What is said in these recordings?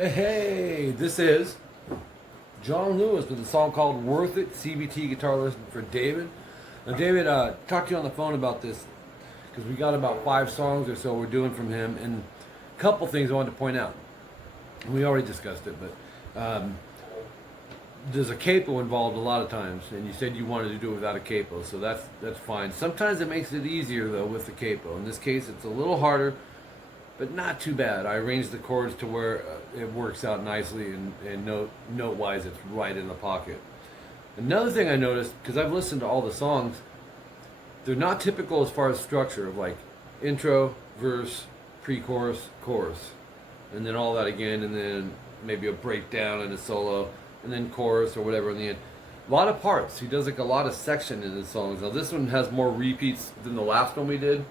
Hey, this is John Lewis with a song called Worth It, CVT Guitar Lesson for David. Now David, talked to you on the phone about this because we got about 5 songs or so we're doing from him, and a couple things I wanted to point out. We already discussed it, but there's a capo involved a lot of times, and you said you wanted to do it without a capo, so that's fine. Sometimes it makes it easier though with the capo. In this case, it's a little harder, but not too bad. I arranged the chords to where it works out nicely, and note-wise, it's right in the pocket. Another thing I noticed, because I've listened to all the songs, they're not typical as far as structure of like intro, verse, pre-chorus, chorus, and then all that again, and then maybe a breakdown and a solo, and then chorus or whatever in the end. A lot of parts. He does like a lot of section in his songs. Now this one has more repeats than the last one we did.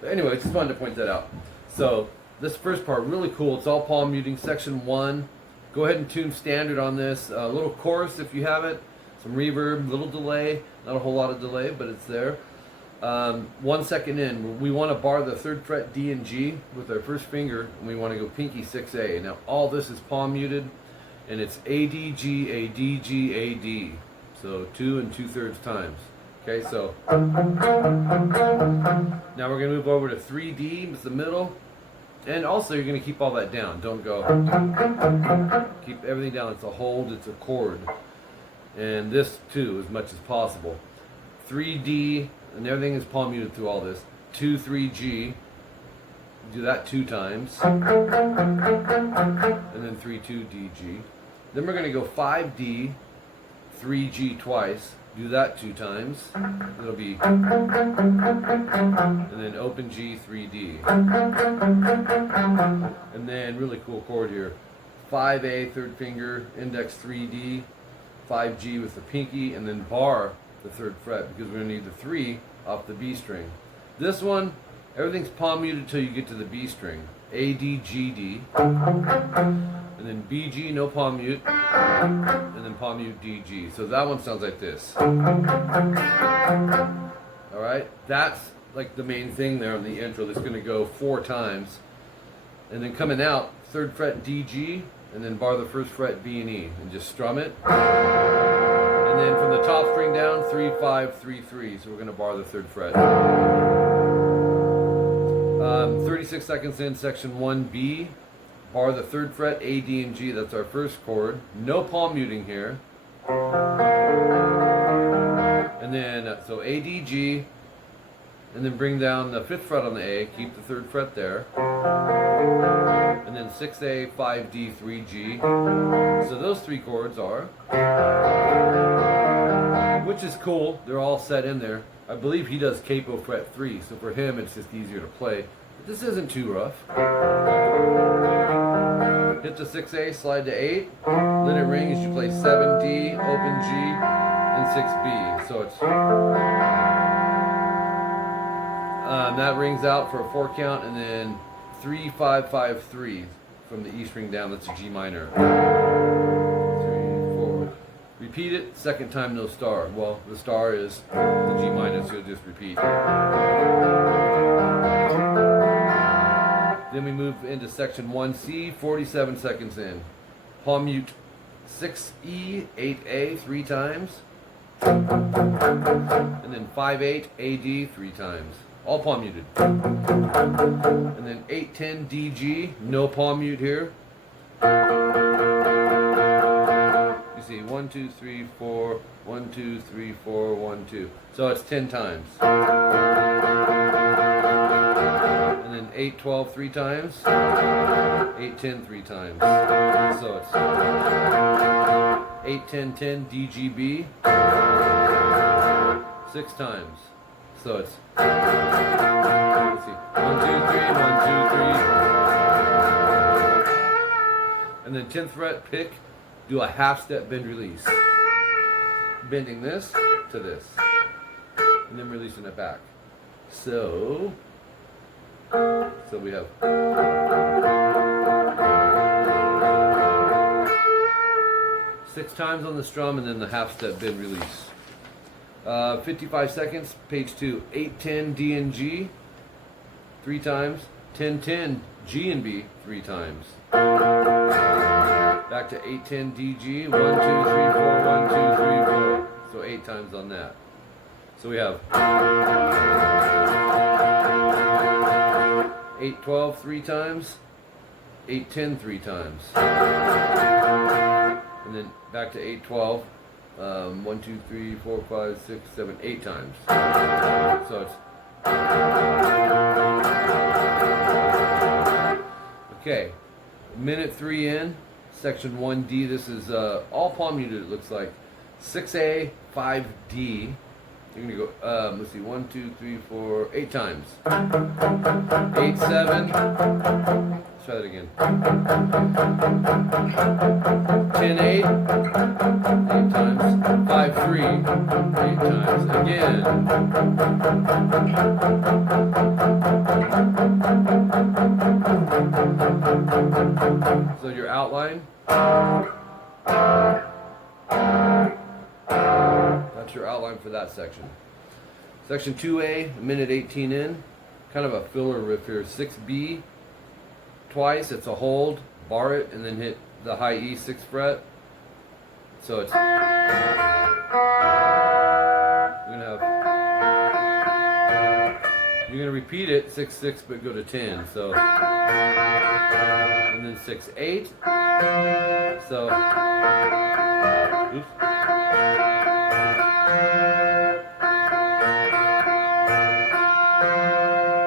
But anyway, just wanted to point that out. So this first part, really cool. It's all palm muting, section 1. Go ahead and tune standard on this. A little chorus if you have it. Some reverb, little delay. Not a whole lot of delay, but it's there. 1 second in, we want to bar the 3rd fret D and G with our first finger, and we want to go pinky 6A. Now all this is palm muted, and it's A, D, G, A, D, G, A, D. So 2 2/3 times. Okay, so now we're going to move over to 3D, it's the middle. And also you're going to keep all that down. Don't go. Keep everything down. It's a hold, it's a chord. And this too, as much as possible. 3D, and everything is palm muted through all this. 2, 3G. Do that 2 times. And then 3, 2, DG. Then we're going to go 5D, 3G twice. Do that 2 times. It'll be, and then open G, 3D. And then really cool chord here. 5A, 3rd finger, index 3D, 5G with the pinky, and then bar the 3rd fret because we're going to need the 3 off the B string. This one, everything's palm muted until you get to the B string. A, D, G, D. And then BG, no palm mute, and then palm mute DG. So that one sounds like this. Alright, that's like the main thing there on the intro that's going to go 4 times. And then coming out, 3rd fret DG, and then bar the 1st fret B and E, and just strum it. And then from the top string down, 3, 5, 3, 3. So we're going to bar the 3rd fret. 36 seconds in, section 1B. Bar the 3rd fret, A, D, and G. That's our first chord. No palm muting here. And then, so A, D, G. And then bring down the 5th fret on the A. Keep the 3rd fret there. And then 6A, 5D, 3G. So those 3 chords are. Which is cool. They're all set in there. I believe he does capo fret 3. So for him, it's just easier to play. But this isn't too rough. Hit the 6A, slide to 8, let it ring as you play 7D, open G, and 6B. So it's that rings out for a 4 count, and then 3, 5, 5, 3 from the E string down. That's a G minor. 3, 4. Repeat it. 2nd time, no star. Well, the star is the G minor, so you'll just repeat. Then we move into section 1C, 47 seconds in. Palm mute 6E, 8A 3 times. And then 5-8, AD 3 times. All palm muted. And then 8-10, DG, no palm mute here. You see 1, 2, 3, 4, 1, 2, 3, 4, 1, 2. So it's 10 times. 8, 12 3 times, 8, 10 3 times. So it's 8, 10, 10, DGB 6 times. So it's, let's see, 1, 2, 3, 1, 2, 3. then 10th fret, pick, do a half step bend release. Bending this to this. And then releasing it back. So we have 6 times on the strum and then the half step bend release. 55 seconds, page 2. 8-10 D and G 3 times. 10-10 G and B 3 times. Back to 8-10 D G. 1, 2, 3, 4, 1, 2, 3, 4. So 8 times on that. So we have 8-12 3 times. 8-10 3 times. And then back to 8-12. 1, 2, 3, 4, 5, 6, 7, 8 times. So it's okay. Minute 3 in, section 1D. This is all palm muted. It looks like 6A, 5D. You're gonna go. Let's see. 1, 2, 3, 4, 8 times. 8, 7. Let's try that again. 10, 8. 8 times. 5, 3. 8 times. Again. So your outline. That's your outline for that section. Section 2A, minute 18 in. Kind of a filler riff here. 6B twice. It's a hold, bar it, and then hit the high E 6th fret. So it's you're gonna repeat it 6-6, but go to 10. So and then 6-8. So oops.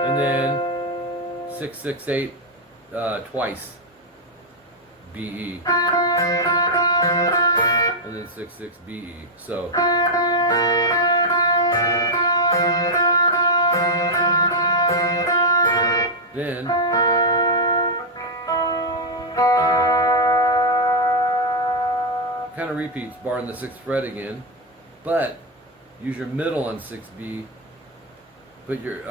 And then 6-6-8 twice. BE. And then 6-6 BE. So then kind of repeats, barring the 6th fret again, but use your middle on 6B, put your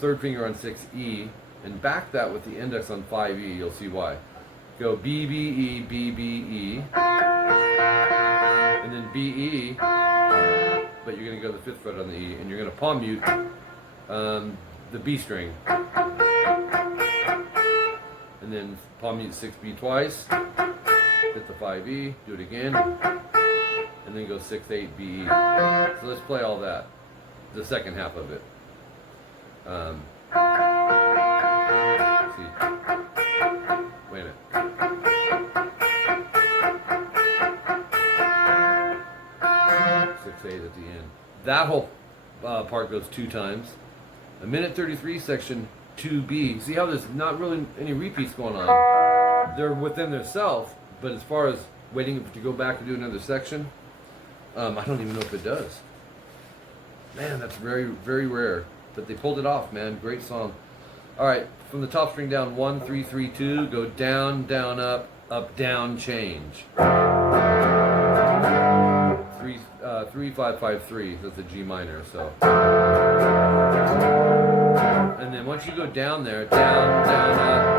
3rd finger on 6E, and back that with the index on 5E. You'll see why. Go B, B, E, B, B, E, and then B, E, but you're going to go to the 5th fret on the E, and you're going to palm mute the B string. And then palm mute 6B twice, hit the 5E, do it again, and then go 6-8 BE. So let's play all that, the second half of it. Let's see. Wait a minute. 6-8 at the end. That whole part goes 2 times. A minute 33, section 2B. See how there's not really any repeats going on? They're within themselves, but as far as waiting to go back and do another section, I don't even know if it does. Man, that's very, very rare. But they pulled it off, man. Great song. All right, from the top string down, 1, 3, 3, 2. Go down, down, up, down, change. 3, 5, 5, 3. That's a G minor. So. And then once you go down there, down, down,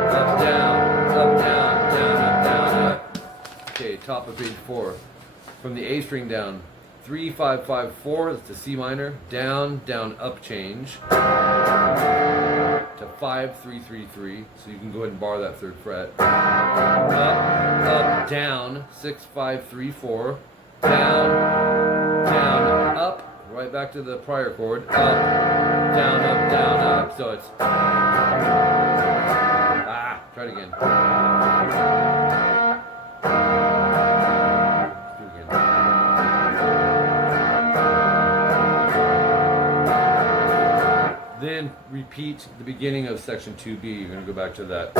up, down, up, down, down, up, down, up. Okay, top of page 4. From the A string down, 3, 5, 5, 4. That's the C minor. Down, down, up, change. To 5, 3, 3, 3. So you can go ahead and bar that 3rd fret. Up, down. 6, 5, 3, 4. Down, down, up. Right back to the prior chord. Up, down, up, down, up. So it's try it again. Let's do it again. Then repeat the beginning of section 2B. You're going to go back to that.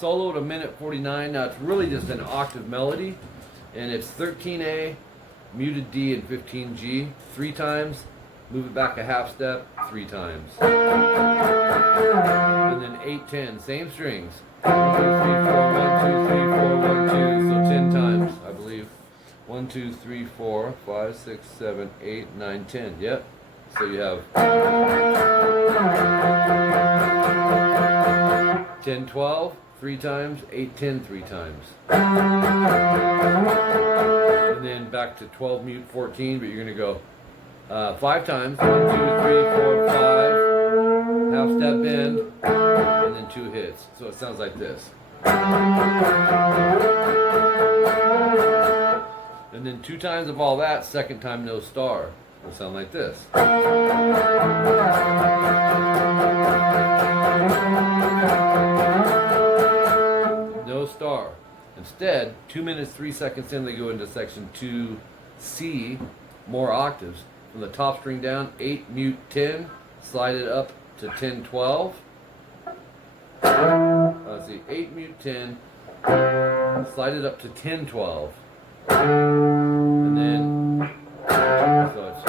solo at a minute 49. Now it's really just an octave melody, and it's 13A, muted D, and 15G 3 times. Move it back a half step 3 times, and then 8-10, same strings. 1 2 3 4, 1 2 3 4, 1 2. So 10 times, I believe. 1 2 3 4 5 6 7 8 9 10. Yep. So you have 10 12 3 times, 8 10 3 times, and then back to 12 mute 14. But you're gonna go 5 times. 1 2 3 4 5. Half step bend, and then 2 hits. So it sounds like this. And then 2 times of all that, second time no star. Will sound like this. No star. Instead, 2 minutes 3 seconds in, they go into section 2C, more octaves. From the top string down, 8 mute 10, slide it up to 10 12. Let's see, 8 mute 10, slide it up to 10 12. And then, so it's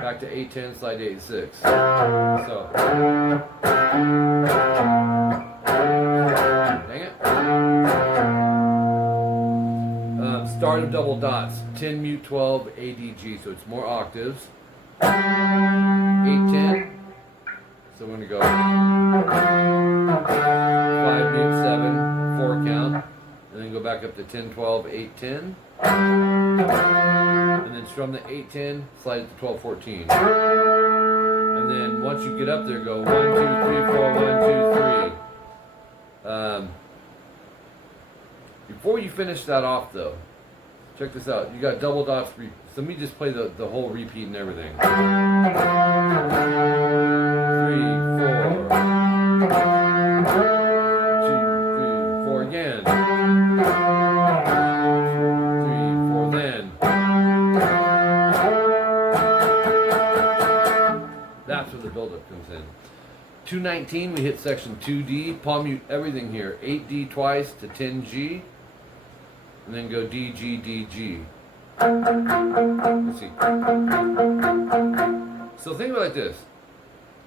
back to 8 10, slide to 8 6. So, dang it. Start of double dots, 10 mute 12 ADG, so it's more octaves. 8 10, so we're going to go 5 mute 7, 4 count, and then go back up to 10 12 8 10, and then strum the 8 10, slide it to 12 14, and then once you get up there, go 1 2 3 4 1 2 3. Before you finish that off though, check this out. You got double dots. So let me just play the whole repeat and everything. 3 4 2 3 4 again. 3 4 then. That's where the buildup comes in. 219, we hit section 2D. Palm mute everything here. 8D twice to 10G. And then go D, G, D, G. Let's see. So think of it like this.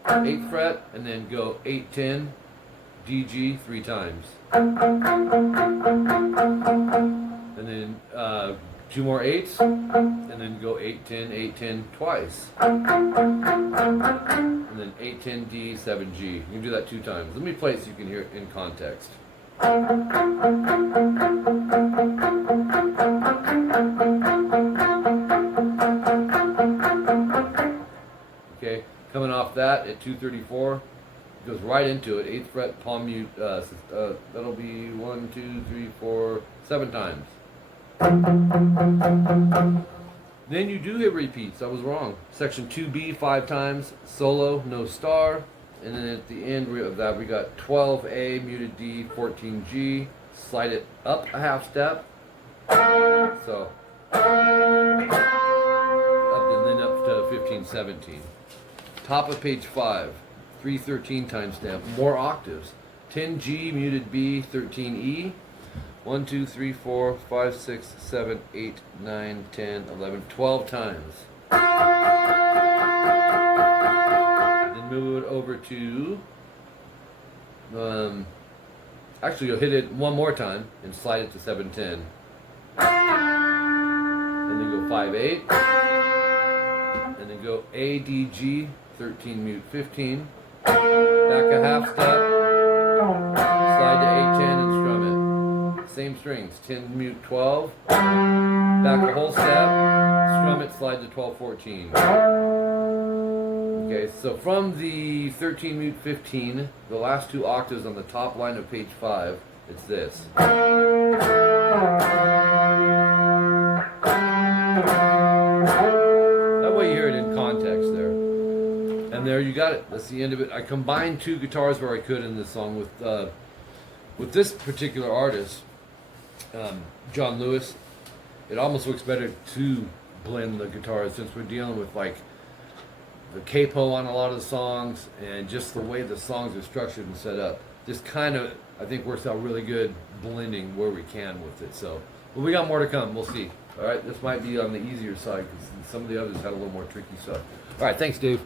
8th fret, and then go 8, 10, D, G 3 times. And then 2 more 8s, and then go 8, 10, 8, 10 twice. And then 8, 10, D, 7, G. You can do that 2 times. Let me play it so you can hear it in context. Okay, coming off that at 234, it goes right into it. 8th fret, palm mute. That'll be 1, 2, 3, 4, 7 times. Then you do hit repeats. I was wrong. Section 2B 5 times, solo, no star. And then at the end of that, we got 12A, muted D, 14G, slide it up a half step. So, up and then up to 15, 17. Top of page 5, 313 timestamp, more octaves. 10G, muted B, 13E, 1, 2, 3, 4, 5, 6, 7, 8, 9, 10, 11, 12 times. Move it over to, actually you'll hit it one more time and slide it to 710. And then go 5 8. And then go A, D, G, 13 mute 15. Back a half step. Slide to 8 10 and strum it. Same strings, 10 mute 12. Back a whole step. Strum it, slide to 12 14. Okay, so from the 13 mute 15, the last 2 octaves on the top line of page 5, it's this. That way you hear it in context there. And there you got it. That's the end of it. I combined 2 guitars where I could in this song with this particular artist, John Lewis. It almost looks better to blend the guitars since we're dealing with like the capo on a lot of the songs, and just the way the songs are structured and set up. Just kind of, I think, works out really good blending where we can with it. So, but we got more to come. We'll see. All right, this might be on the easier side because some of the others had a little more tricky stuff. All right, thanks, Dave.